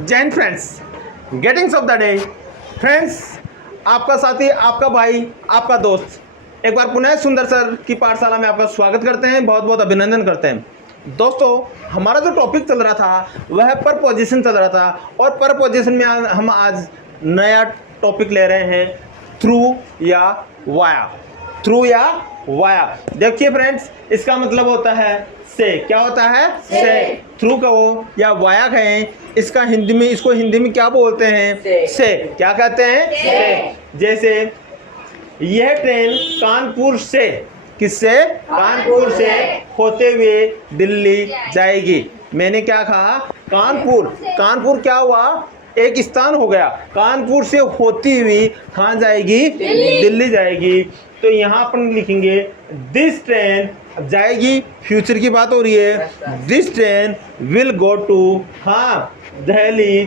Jain friends, greetings of the day. Friends, आपका साथी, आपका भाई, आपका दोस्त एक बार पुनः सुंदर सर की पाठशाला में आपका स्वागत करते हैं, बहुत बहुत अभिनंदन करते हैं। दोस्तों, हमारा जो टॉपिक चल रहा था वह परपोजिशन चल रहा था, और परपोजिशन में हम आज नया टॉपिक ले रहे हैं, थ्रू या वाया। थ्रू या वाया। देखिए फ्रेंड्स, इसका मतलब होता है से। क्या होता है? से। थ्रू कहो या वाया कहें, इसका हिंदी में, इसको हिंदी में क्या बोलते हैं? से। क्या कहते हैं? से। जैसे यह ट्रेन कानपुर से, किससे? कानपुर से होते हुए दिल्ली जाएगी। मैंने क्या कहा? कानपुर। कानपुर क्या हुआ? एक स्थान हो गया। कानपुर से होती हुई कहाँ जाएगी? दिल्ली जाएगी। तो यहाँ अपन लिखेंगे दिस ट्रेन जाएगी, फ्यूचर की बात हो रही है। This train will go to, हाँ, दिल्ली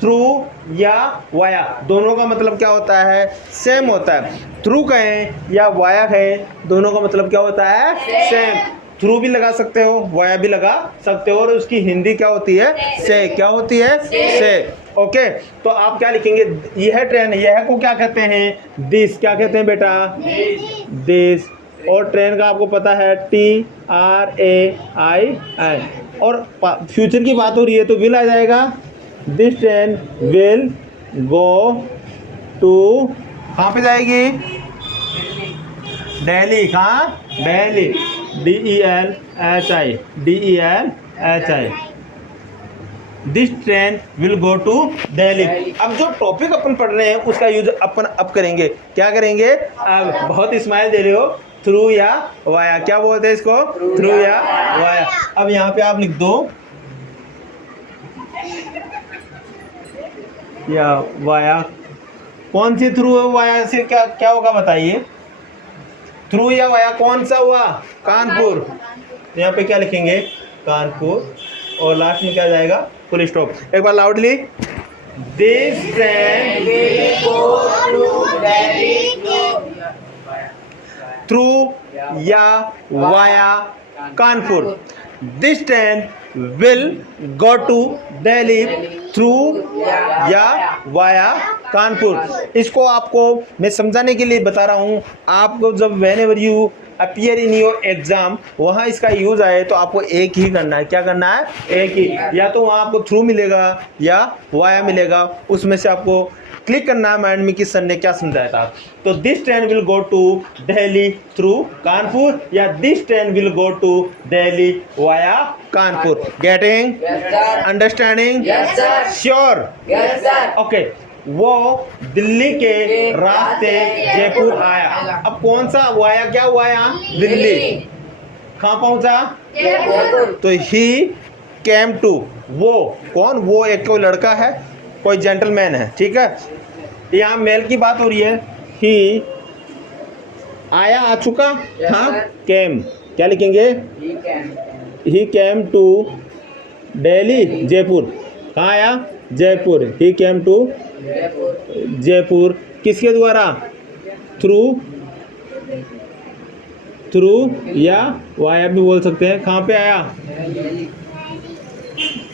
थ्रू या वाया। दोनों का मतलब क्या होता है? सेम होता है। थ्रू कहें या वाया कहें, दोनों का मतलब क्या होता है? सेम। थ्रू भी लगा सकते हो, वाया भी लगा सकते हो, और उसकी हिंदी क्या होती है? से। क्या होती है? से। ओके, तो आप क्या लिखेंगे? यह ट्रेन, यह को क्या कहते हैं? दिस। क्या कहते हैं बेटा? दिस। और ट्रेन का आपको पता है TRAI। और फ्यूचर की बात हो रही है तो विल आ जाएगा। This train will go to, कहाँ पे जाएगी? दिल्ली। कहाँ? Delhi. DELHI। DELHI। This train will go to Delhi. अब जो टॉपिक अपन पढ़ रहे हैं उसका यूज अपन अब करेंगे। क्या करेंगे? अब बहुत स्माइल दे रहे हो। थ्रू या वाया। क्या बोलते हैं इसको? थ्रू या वाया। अब यहाँ पे आप लिख दो या वाया। कौन सी थ्रू वाया से क्या क्या होगा बताइए? थ्रू या वाया कौन सा हुआ? कानपुर। यहाँ पे क्या लिखेंगे? कानपुर। और लास्ट में क्या जाएगा? Full stop. एक बार loudly, this train will go to Delhi through या via Kanpur. This train will go to Delhi through या वाया कानपुर। इसको आपको मैं समझाने के लिए बता रहा हूँ। आपको जब whenever you appear in your exam, वहाँ इसका यूज आए तो आपको एक ही करना है। क्या करना है? एक ही। या तो वहाँ आपको थ्रू मिलेगा या वाया मिलेगा, उसमें से आपको क्लिक करना है माइंड में कि सर ने क्या समझाया था। तो this train will go to Delhi through Kanpur, या this train will go to Delhi via Kanpur. Getting? Understanding? Sure? Okay. वो दिल्ली के रास्ते जयपुर आया। अब कौन सा वाया क्या हुआ? यहाँ दिल्ली। कहाँ पहुंचा? जयपुर। तो ही केम टू, वो कौन? वो एक कोई लड़का है, कोई जेंटलमैन है, ठीक है। यहाँ मेल की बात हो रही है। ही आया, आ चुका। हाँ, केम। क्या लिखेंगे? ही केम टू दिल्ली जयपुर। कहाँ आया? जयपुर। ही केम टू जयपुर। किसके द्वारा? थ्रू। थ्रू या वाया भी बोल सकते हैं। कहाँ पे आया?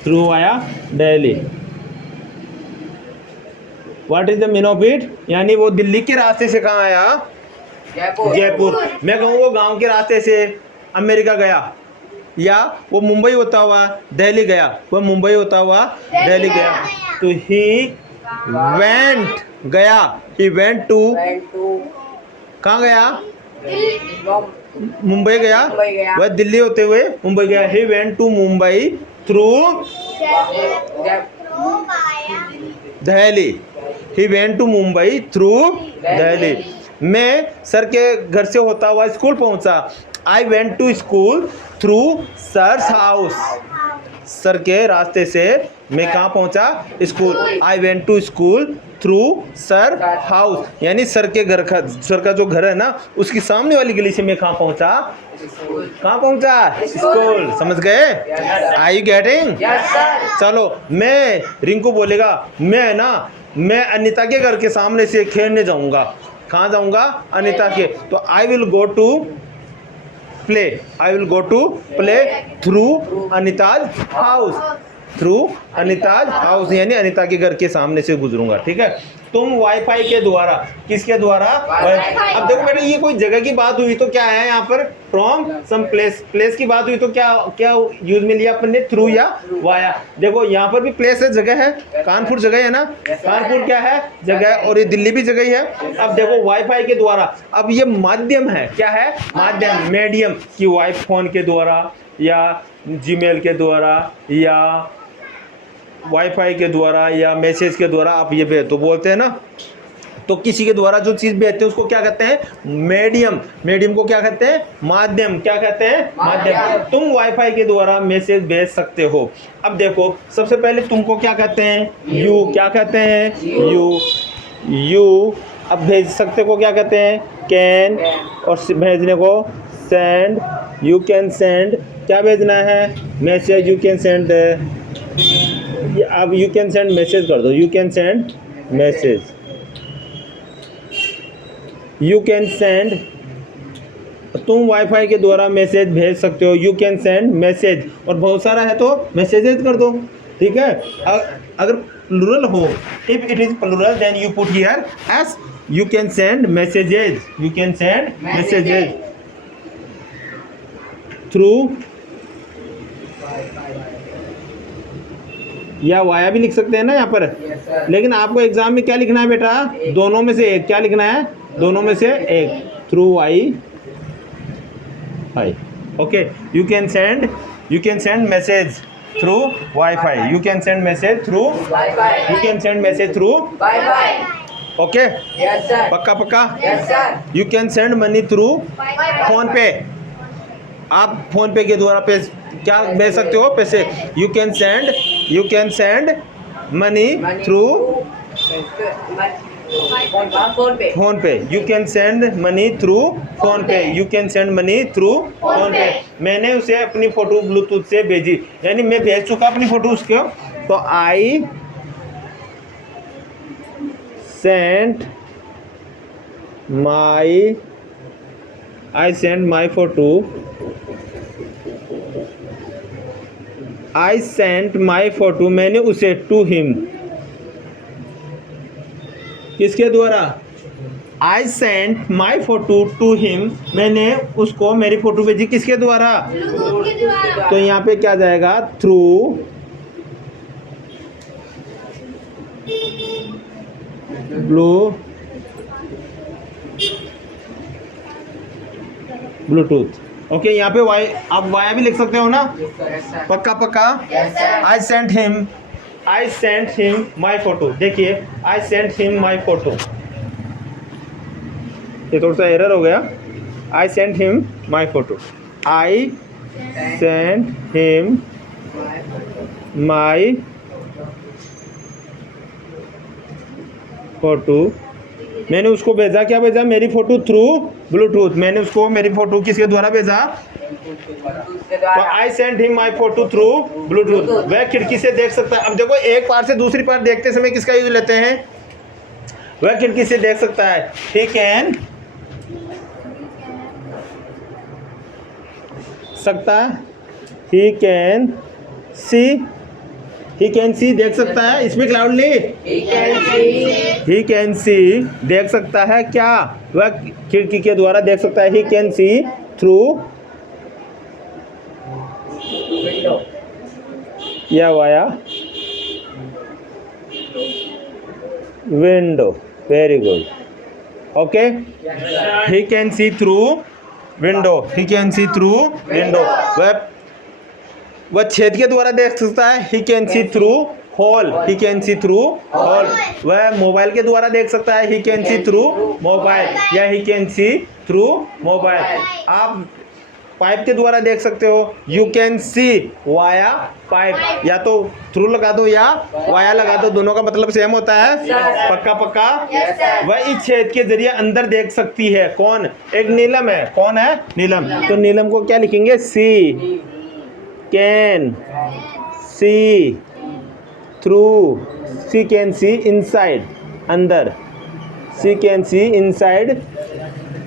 थ्रू आया Delhi. What is the mean of it? यानी वो दिल्ली के रास्ते से कहाँ आया? जयपुर। मैं कहूँ वो गांव के रास्ते से अमेरिका गया, या वो मुंबई होता हुआ दिल्ली गया, वो मुंबई होता हुआ दिल्ली गया। तो ही वेंट, गया। ही वेंट टू, कहाँ गया? मुंबई गया। वह दिल्ली होते हुए मुंबई गया। He went to Mumbai through Delhi. He went to Mumbai through Delhi. मैं सर के घर से होता हुआ स्कूल पहुंचा। I went to school through sir's house. Sir के रास्ते से मैं कहाँ पहुंचा? School. I went to school through sir house, यानी सर के घर का, सर का जो घर है ना, उसकी सामने वाली गली से मैं कहाँ पहुंचा? कहाँ पहुंचा? स्कूल। समझ गए? Are you getting? चलो, मैं, रिंकू बोलेगा मैं ना, मैं अनीता के घर के सामने से खेलने जाऊंगा। कहाँ जाऊंगा? अनीता के। तो I will go to play. I will go to play through Anita's house. Through Anita's house, यानी अनिता के घर के सामने से गुजरूंगा। ठीक है, तुम वाईफाई के द्वारा, किसके द्वारा? अब देखो बेटा, ये कोई जगह की बात हुई तो क्या है यहाँ पर? फ्रॉम सम प्लेस, प्लेस की बात हुई तो क्या क्या यूज में लिया अपन ने? थ्रू या वाया। देखो यहाँ पर भी प्लेस है, जगह है, कानपुर जगह है ना, कानपुर क्या है? जगह है, और ये दिल्ली भी जगह ही है। अब देखो वाईफाई के द्वारा, अब ये माध्यम है, क्या है? माध्यम, मीडियम, कि वाई फोन के द्वारा या जीमेल के द्वारा या वाईफाई के द्वारा या मैसेज के द्वारा आप ये भेज तो बोलते हैं ना, तो किसी के द्वारा जो चीज़ भेजते हैं उसको क्या कहते हैं? मीडियम। मीडियम को क्या कहते हैं? माध्यम। क्या कहते हैं? माध्यम। तुम वाईफाई के द्वारा मैसेज भेज सकते हो। अब देखो, सबसे पहले तुमको क्या कहते हैं? यू। क्या कहते हैं? यू। अब भेज सकते को क्या कहते हैं? कैन। और भेजने को सेंड। You can send. क्या भेजना है? मैसेज। यू कैन सेंड, अब यू कैन सेंड मैसेज कर दो, you can send message, you can send. तुम वाईफाई के द्वारा मैसेज भेज सकते हो, यू कैन सेंड मैसेज। और बहुत सारा है तो मैसेजेस कर दो। ठीक है, अगर प्लूरल हो, if it is plural then you put here S, you can send messages, you can send messages through या वाया भी लिख सकते हैं ना यहाँ पर। लेकिन आपको एग्जाम में क्या लिखना है बेटा? दोनों में से एक। क्या लिखना है? दोनों में से एक। Through wifi. Okay, you can send message through wifi, you can send message through, you can send message through wifi. Okay, पक्का पक्का? You can send money through phone पे। आप फोन पे के द्वारा क्या भेज सकते हो? पैसे। You can send money through phone पे। You can send money through phone पे, you can send money through phone पे। मैंने उसे अपनी फोटो ब्लूटूथ से भेजी, यानी मैं भेज चुका अपनी फोटो उसको। तो I send my photo, I sent my photo, मैंने उसे टू हिम। किसके द्वारा? I sent my photo to him, मैंने उसको मेरी फोटो भेजी। किसके द्वारा? तो यहाँ पे क्या जाएगा? Through Bluetooth. ओके, यहाँ पे वाई, आप वाया भी लिख सकते हो ना? पक्का पक्का? I sent him my photo. देखिए, I sent him my photo, ये थोड़ा सा एरर हो गया। I sent him my photo, I sent him my photo, मैंने उसको भेजा। क्या भेजा? मेरी फोटो थ्रू ब्लूटूथ। मैंने उसको मेरी फोटो किसके द्वारा भेजा? तो I send him my photo through Bluetooth. वह खिड़की से देख सकता है। अब देखो, एक पार से दूसरी पार देखते समय किसका यूज लेते हैं? वह खिड़की से देख सकता है। ही कैन सकता है, ही कैन सी देख सकता है। Speak loudly. ही कैन सी देख सकता है। क्या? वह खिड़की के द्वारा देख सकता है। ही कैन सी थ्रू या via window. Very good. Okay, he can see through window, he can see through window. वह छेद के द्वारा देख सकता है। He can see through hole, he can see through hole. वह मोबाइल के द्वारा देख सकता है। He can see through mobile या he can see through mobile. आप पाइप के द्वारा देख सकते हो। You can see via pipe, या तो थ्रू लगा दो या वाया लगा दो, दोनों का मतलब सेम होता है। पक्का पक्का? वह इस छेद के जरिए अंदर देख सकती है। कौन? एक नीलम है। कौन है? नीलम। तो नीलम को क्या लिखेंगे? She can see through, she can see inside, अंदर, she can see inside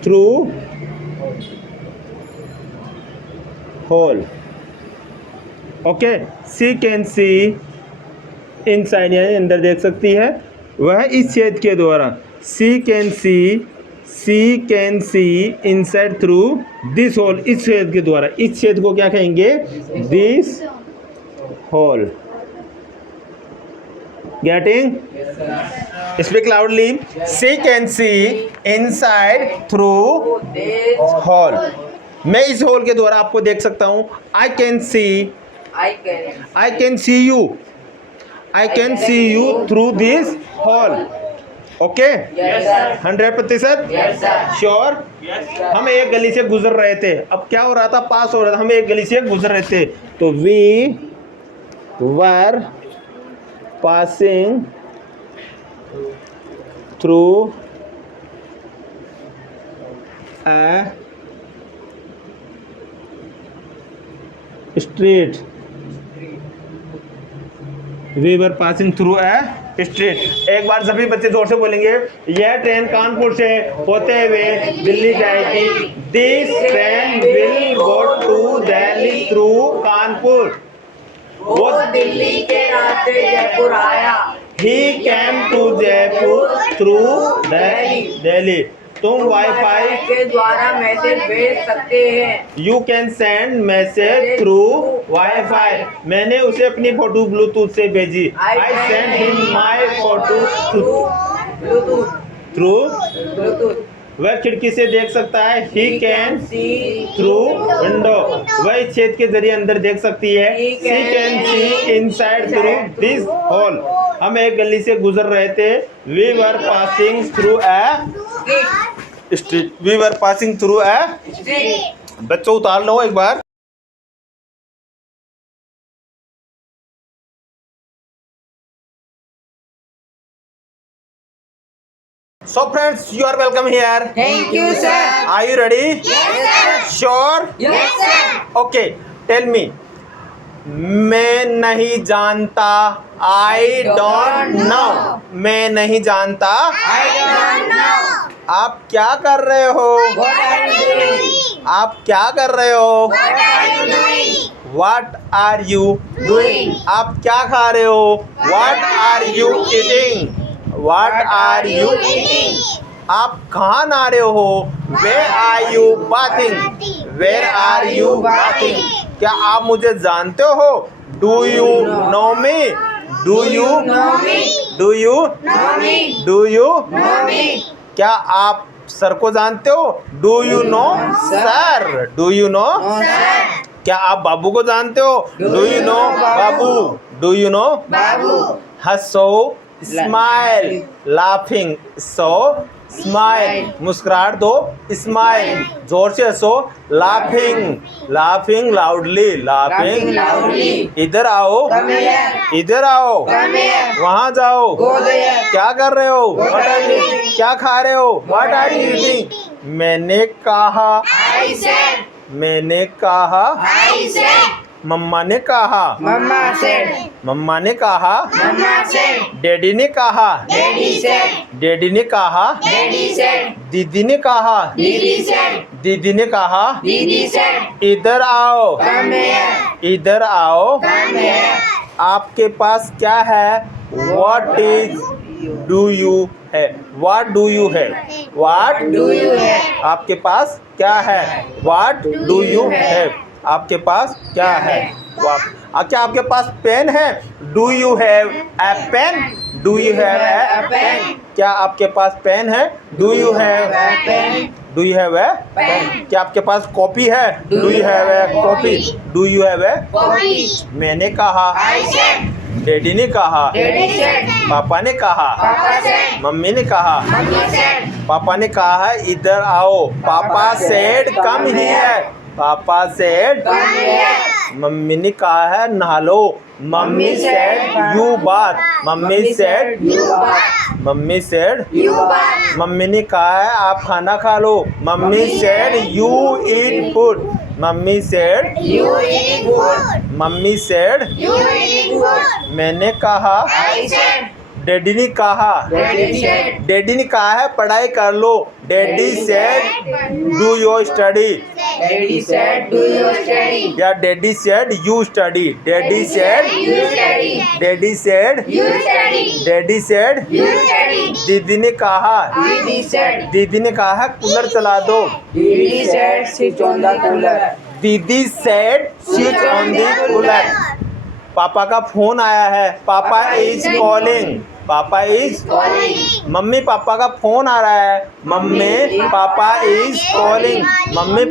through hole. Okay, she can see inside यानी अंदर देख सकती है, वह इस छेद के द्वारा। She can see inside through this hole, इस छेद के द्वारा। इस छेद को क्या कहेंगे? This hole. Getting? Speak loudly. She can see inside through hole. मैं इस होल के द्वारा आपको देख सकता हूं। I can see you, I can see you through this hole. Okay, 100% sure. हम एक गली से गुजर रहे थे। अब क्या हो रहा था? पास हो रहा था। हम एक गली से गुजर रहे थे, तो we were passing through a street. We were passing through a street. एक बार सभी बच्चे जोर से बोलेंगे। यह ट्रेन कानपुर से होते हुए दिल्ली जाएगी। This train will go to Delhi through Kanpur. वो दिल्ली के रास्ते जयपुर आया। He came to Jaipur through Delhi. तुम वाईफाई के द्वारा मैसेज भेज सकते हैं। You can send message through wifi. मैंने उसे अपनी फोटो ब्लूटूथ से भेजी। I send him my photo through. वह खिड़की से देख सकता है। He can see through window. वह इस छेद के जरिए अंदर देख सकती है। She can see inside through this hole. हम एक गली से गुजर रहे थे। We were passing through a street. We were passing through a. बच्चों उतार लो एक बार। So friends, you are welcome here. Thank you, sir. Are you ready? Yes, sir. Sure? Yes, sir. Okay, tell me. मैं नहीं जानता। I don't know. मैं नहीं जानता। I don't know. आप क्या कर रहे हो? What are you doing? आप क्या कर रहे हो? What are you doing? What are you Doing. आप क्या खा रहे हो? What are you eating? What are you eating? आप कहाँ नहा रहे हो? Where are you bathing? Where are you bathing? क्या आप मुझे जानते हो? Do you know me? Do you know me? Do you Know me? Do you Know me? क्या आप सर को जानते हो? Do you know sir? Do you know? Sir. क्या आप बाबू को जानते हो? Do you know Babu? Do you know बाबू. हंसो, स्माइल, लाफिंग, सो स्माइल, मुस्कुराहट दो, स्माइल, जोर से हंसो, लाफिंग लाउडली, Laughing loudly. इधर आओ, Come here. इधर आओ, Come here. वहाँ जाओ, Go there. क्या कर रहे हो? What are you eating? क्या खा रहे हो? What are you eating? मैंने कहा, I said. मैंने कहा, I said. मम्मा ने कहा, Mama said. मम्मा ने कहा, Mama said. डैडी ने कहा, Daddy said. डैडी ने कहा, Daddy said. दीदी ने कहा, Didi said. दीदी ने कहा, Didi said. इधर आओ, Come here. इधर आओ, Come here. आपके पास क्या है? What is do you है? What do you है? What Do you have? आपके पास क्या है? What do you है? आपके पास क्या है? क्या आपके पास पेन है? Do you have a pen? Do you have a pen? क्या आपके पास पेन है? Do you have a pen? Do you have a Pen. क्या आपके पास कॉपी है? Do you have a copy? Do you have a Copy. मैंने कहा, I said. Daddy ने कहा, Daddy said. पापा ने कहा, Papa said. मम्मी ने कहा, Mummy said. पापा ने कहा है इधर आओ। पापा सेड कम हियर। पापा सेड Come here. मम्मी ने कहा है नहा लो। मम्मी सेड यू बाथ। मम्मी सेड You bath. मम्मी सेड You bath. मम्मी ने कहा है आप खाना खा लो। मम्मी सेड यू ईट फूड। मम्मी सेड You eat food. मम्मी सेड You eat food. मैंने कहा, I said. डैडी ने कहा, Daddy said. डैडी ने कहा है पढ़ाई कर लो। Daddy said do your study. Daddy said, do you study? या daddy said you study, daddy said, You study. Daddy said, You study. Daddy said, You study. दीदी ने कहा, Didi said. दीदी ने कहा कूलर चला दो, Didi said, switch on the cooler. दीदी said switch on the cooler. पापा का फोन आया है, पापा इज कॉलिंग, पापा इज, मम्मी पापा का फोन आ रहा है, mummy papa is calling, mummy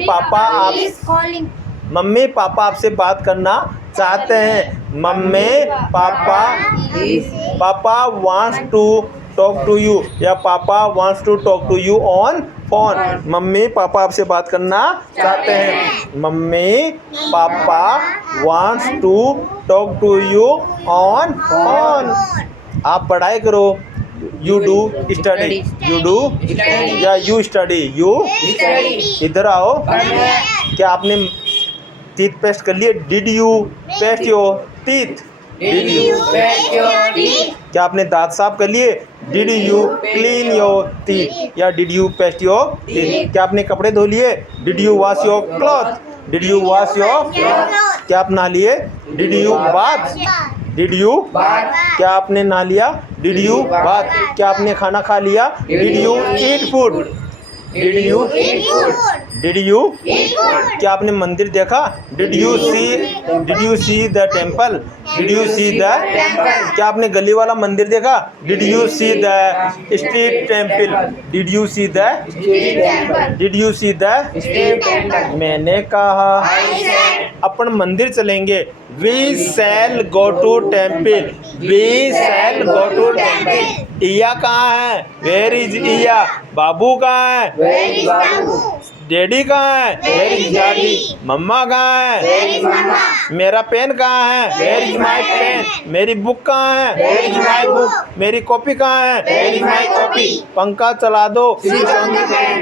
papa आपसे बात करना चाहते हैं, mummy papa wants to talk to you, या papa wants to talk to you on phone. Mummy papa आपसे बात करना चाहते हैं, mummy papa wants to talk to you on phone. आप पढ़ाई करो, you do study, you do या यू स्टडी, यू इधर आओ। क्या आपने टीथ पेस्ट कर लिए? Did you paste your teeth? Did you brush your teeth? क्या आपने दांत साफ कर लिए? Did you clean your teeth या did you paste your teeth? क्या आपने कपड़े धो लिए? Did you wash your cloth? Did you wash your? क्या आप नहा लिए? Did you bath? Did you? क्या आपने नहा लिया? Did you bath? क्या आपने खाना खा लिया? Did you eat food? Did you? Did you? क्या आपने मंदिर देखा? Did you see the temple? Did you see the? क्या आपने गली वाला मंदिर देखा? Did you see the street temple? Did you see the? Did you see the? मैंने कहा अपन मंदिर चलेंगे, we shall go to temple, we shall go to temple. इया कहाँ है? वेयर इज इया? बाबू कहाँ है? Where is Babu? डैडी कहाँ है? Where is daddy? मम्मा कहाँ है? Where is Mama? मेरा पेन कहाँ है? Where is my pen? मेरी बुक कहाँ है? Where is my book? मेरी कॉपी कहाँ है? Where is my copy? पंखा चला दो, Switch on the fan.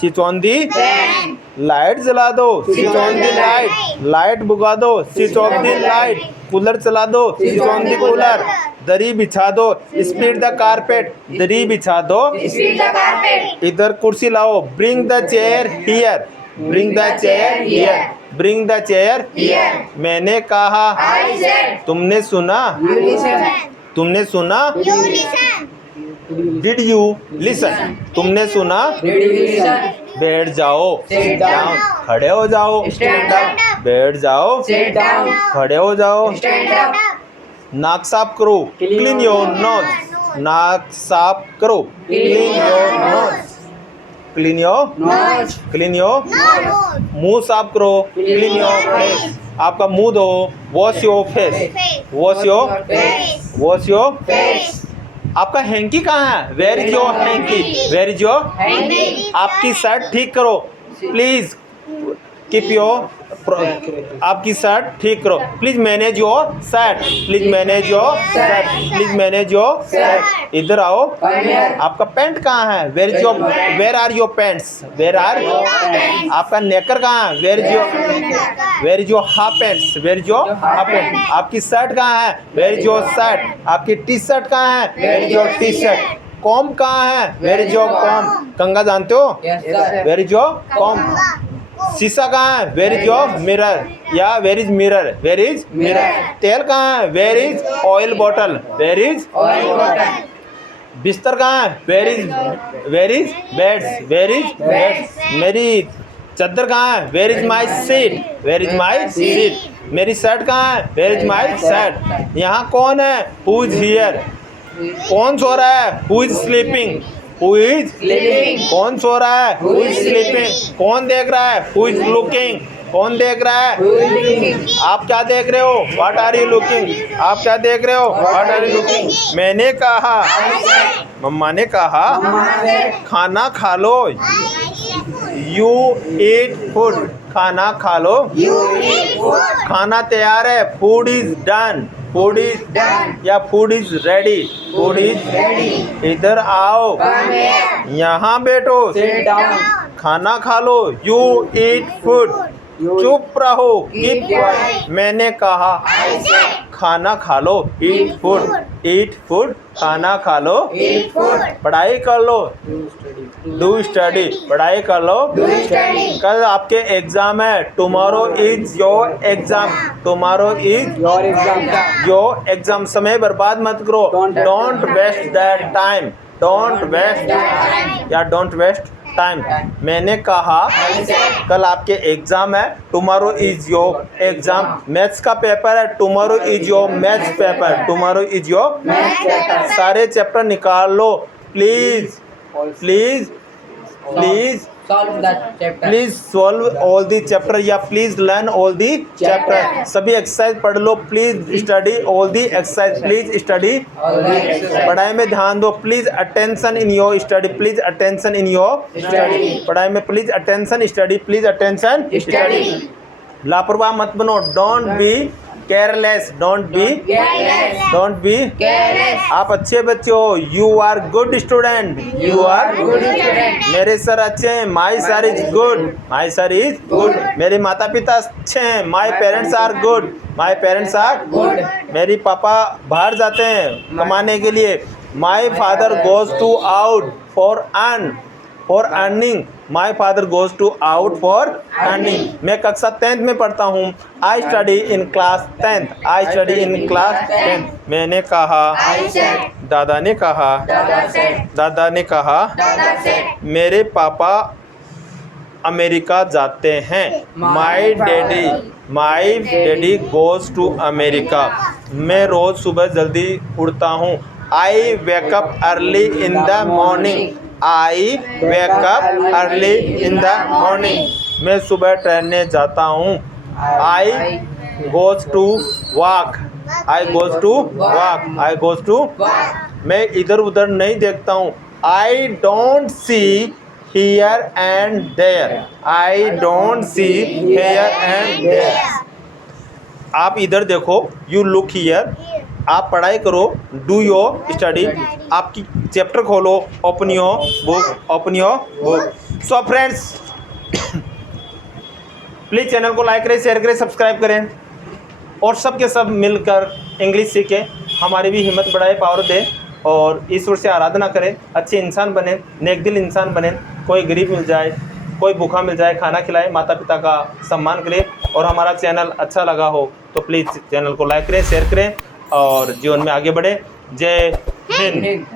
Switch on the, Fan. Light जला दो, switch on the light, light बुझा दो, switch of the light, cooler चला दो, स्विच ऑन दी कूलर, दरी बिछा दो, स्पीड द कारपेट, दरी बिछा दो, Sweep the carpet. इधर कुर्सी लाओ, bring the chair here, bring the chair here, bring the chair Here. मैंने कहा, I said. तुमने सुना? You listen. तुमने सुना? Did you listen? तुमने सुना? Did you listen? बैठ जाओ, Sit down. खड़े हो जाओ, Stand up. बैठ जाओ, Sit down. खड़े हो जाओ, Stand up. नाक साफ करो, क्लीन योर नोज, नाक साफ करो, clean your nose, clean your, Nose. Clean your, मुंह साफ करो, क्लीन योर फेस, आपका मुंह धो, wash your face, wash your, Face. Wash your. Face. आपका हैंकी कहाँ है? Where is your hanky? Where is your? Hanky. आपकी शर्ट ठीक करो, प्लीज कीप योर, आपकी शर्ट ठीक करो, please manage your shirt, please manage your shirt, please manage your shirt. इधर आओ, Come here. आपका पैंट कहाँ है? Where is your, where are your pants? Where are? आपका नेकर कहाँ है? Where is your, where is your half pants? Where is your half pant? आपकी शर्ट कहाँ है? Where is your shirt? आपकी टी शर्ट कहाँ है? Where is your T shirt? Comb कहाँ है? Where is your comb? कंघा जानते हो? Yes, sir. Where is your comb? शीशा कहाँ है? Where is your mirror? या where is mirror? Where is mirror? तेल कहाँ है? Where is oil bottle? Where is? Oil bottle. बिस्तर कहाँ है? Where is beds? Where is beds? मेरी चादर कहाँ है? Where is my seat? Where is my seat? मेरी शर्ट कहाँ है? Where is my shirt? यहाँ कौन है? Who is here? कौन सो रहा है? Who is sleeping? Who is Sleeping. कौन सो रहा है? Who is sleeping? कौन देख रहा है? Who is looking? कौन देख रहा है? Who is looking? आप क्या देख रहे हो? What are you looking? आप क्या देख रहे हो? What are you looking? मैंने कहा, मम्मा ने कहा, Mama said. खाना खा लो, यू ईट फूड, खाना खा लो, खाना तैयार है, food is done, food is Done. या food is ready, food is Ready. इधर आओ, Come here. यहाँ बैठो, Sit down. खाना खा लो, यू ईट फूड, You चुप रहो, Keep कीप quiet. मैंने कहा, I said. खाना खा लो, ईट फूड, ईट फूड, खाना खा लो, Eat food. पढ़ाई कर लो, डू स्टडी, पढ़ाई कर लो, Do study. कल आपके एग्जाम है, tomorrow is your exam, tomorrow is Your exam. Your exam. समय बर्बाद मत करो, don't waste that time, don't waste या डोंट वेस्ट टाइम। मैंने कहा कल आपके एग्जाम है, tomorrow is your exam. Maths का पेपर है, tomorrow is your maths paper, tomorrow is your सारे चैप्टर निकाल लो, please please please Solve that chapter. Please solve all the chapter या please learn all the chapter. सभी exercise पढ़ लो, please study all the exercise, please study, All the exercise. पढ़ाई में ध्यान दो, please attention in your study, please attention in your Study. पढ़ाई में please attention study, please attention Study. लापरवाह मत बनो, don't be careless, don't be Careless. Don't be Careless. आप अच्छे बच्चे हो, you are good student, you are Good student. मेरे सर अच्छे हैं, my sir is good, my sir is good. मेरे माता पिता अच्छे हैं, my parents are good, my parents are Good. मेरी पापा बाहर जाते हैं कमाने के लिए, my father goes to out for earning, my father goes to out for earning. मैं कक्षा 10th में पढ़ता हूँ, I study in class 10th, I study in class 10th। मैंने कहा, I said. दादा ने कहा, Dada said. दादा ने कहा, Dada said. मेरे पापा अमेरिका जाते हैं, my daddy goes to America. मैं रोज़ सुबह जल्दी उठता हूँ, I wake up early in the morning, I wake up early in the morning. मैं सुबह टहलने जाता हूँ, I goes to walk, I goes to walk, I goes to. मैं इधर उधर नहीं देखता हूँ, I don't see here and there, I don't see here and there. आप इधर देखो, यू लुक हियर, आप पढ़ाई करो, डू योर स्टडी, आपकी चैप्टर खोलो, open your book, open your book. So friends, please channel को लाइक करें, शेयर करें, सब्सक्राइब करें और सब के सब मिलकर इंग्लिश सीखें, हमारी भी हिम्मत बढ़ाए, पावर दे और ईश्वर से आराधना करें, अच्छे इंसान बने, नेक दिल इंसान बने। कोई गरीब मिल जाए, कोई भूखा मिल जाए, खाना खिलाए, माता पिता का सम्मान करें। और हमारा चैनल अच्छा लगा हो तो प्लीज़ चैनल को लाइक करें, शेयर करें और जीवन में आगे बढ़ें। जय हिंद।